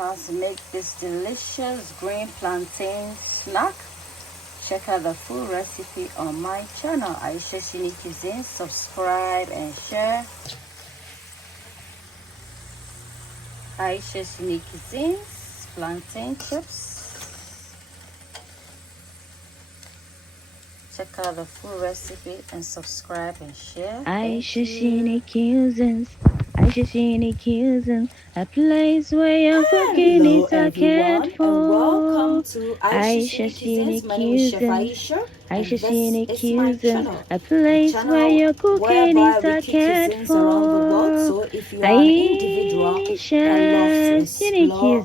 how to make this delicious green plantain snack, check out the full recipe on my channel, Ayesha Cuisine. Subscribe and share. Ayesha Cuisine, plantain chips. Check out the full recipe and subscribe and share. Ayesha Cuisine, a place where your cooking is a cared for. Welcome to Ayesha Cuisine. My name is Chef Ayesha. Ayesha Cuisine, a place where your cooking is a cared for. So if you are an individual that loves to explore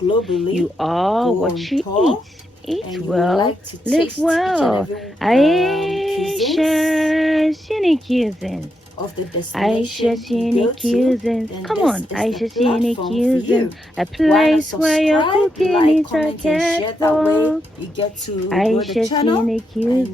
globally, you are go what on you tour, eat and you well, would like to live taste well. each and every Ayesha Cuisine. of the Ayesha destination you go to, then come this on, is Ayesha the platform for you. a Why not place where your subscribe, cooking like, is a comment, and cared share? That way for. you get to grow the Ayesha channel,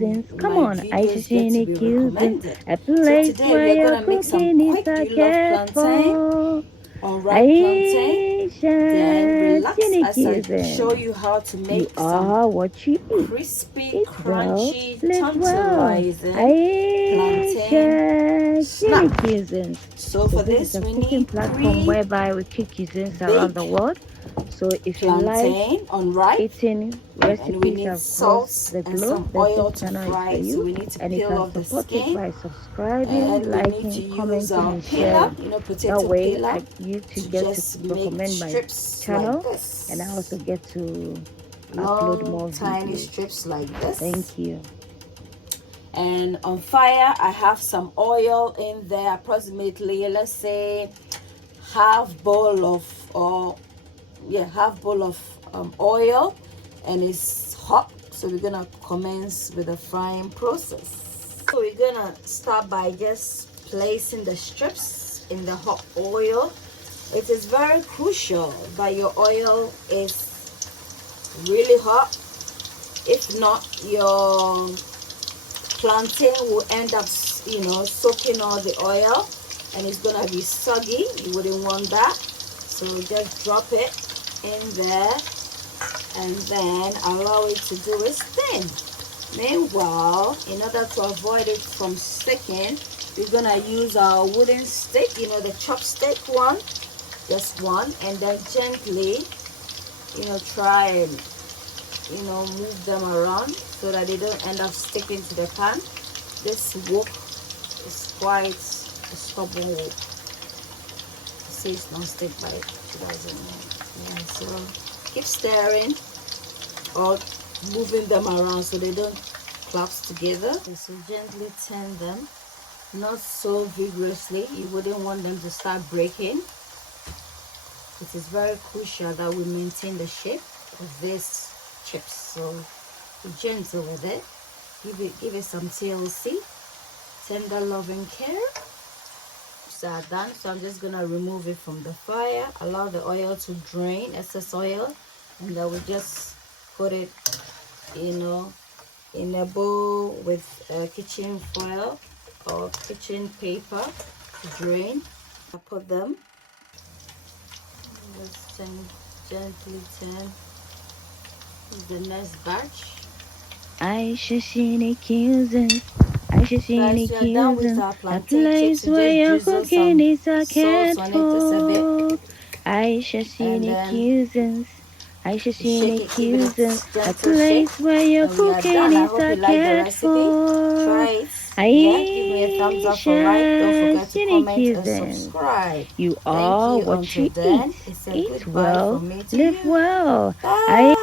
and come my on, Ayesha videos get to be recommended. a So place today where we are your gonna make some cooking is quick a jollof cared plantain, for. unripe plantain. Then relax as I Cuisine. show you how to You make are some what you eat. crispy, Eat crunchy, well, live tantalizing Ayesha snack. Cuisine. So for This this is a we cooking need platform whereby we cook cuisines around the world. So if you like plantain unripe, eating and we recipes need across salt the and globe, some then oil this to channel is fry for it. So you. we need to And you peel can off the support it skin, by subscribing, and we need liking, to use commenting, our and peeler, sharing. That potato way, peeler, you to to get just to make recommend my strips channel, like this, and I also get to upload more long tiny videos. strips like this. Thank you. And on fire I have some oil in there, approximately, let's say half bowl of oil, and it's hot. So we're gonna commence with the frying process. So we're gonna start by just placing the strips in the hot oil. It is very crucial that your oil is really hot. If not, your plantain will end up, soaking all the oil, and it's gonna be soggy. You wouldn't want that. So just drop it in there, and then allow it to do its thing. Meanwhile, in order to avoid it from sticking, we're gonna use our wooden stick, the chopstick one, just one, and then gently, try and move them around so that they don't end up sticking to the pan. This wok is quite a stubborn wok. It says non-stick by 2000. Yeah, so keep stirring or moving them around so they don't collapse together. Okay, so gently turn them, not so vigorously. You wouldn't want them to start breaking. It is very crucial that we maintain the shape of these chips, so be gentle with it. Give it some TLC, tender loving care. So done. So I'm just gonna remove it from the fire, allow the oil to drain, excess oil, and then we just put it in a bowl with kitchen foil or kitchen paper to drain. I put them, just gently turn. This is the next batch. Ayesha Cuisine, Guys, we are done with our a plantain chips. place where your cooking is a cared on it for. just a bit, Ayesha and then Cuisine, shake it, give it a a gentle place shake, where your and we are cooking done. I is hope a you like the cared recipe. for. Try it. Yeah, give me a thumbs up for like. Don't forget to comment and Cuisine. subscribe. You Thank are you. what Until you then, eat. it's a Eat goodbye well, from me to live you. well. Bye.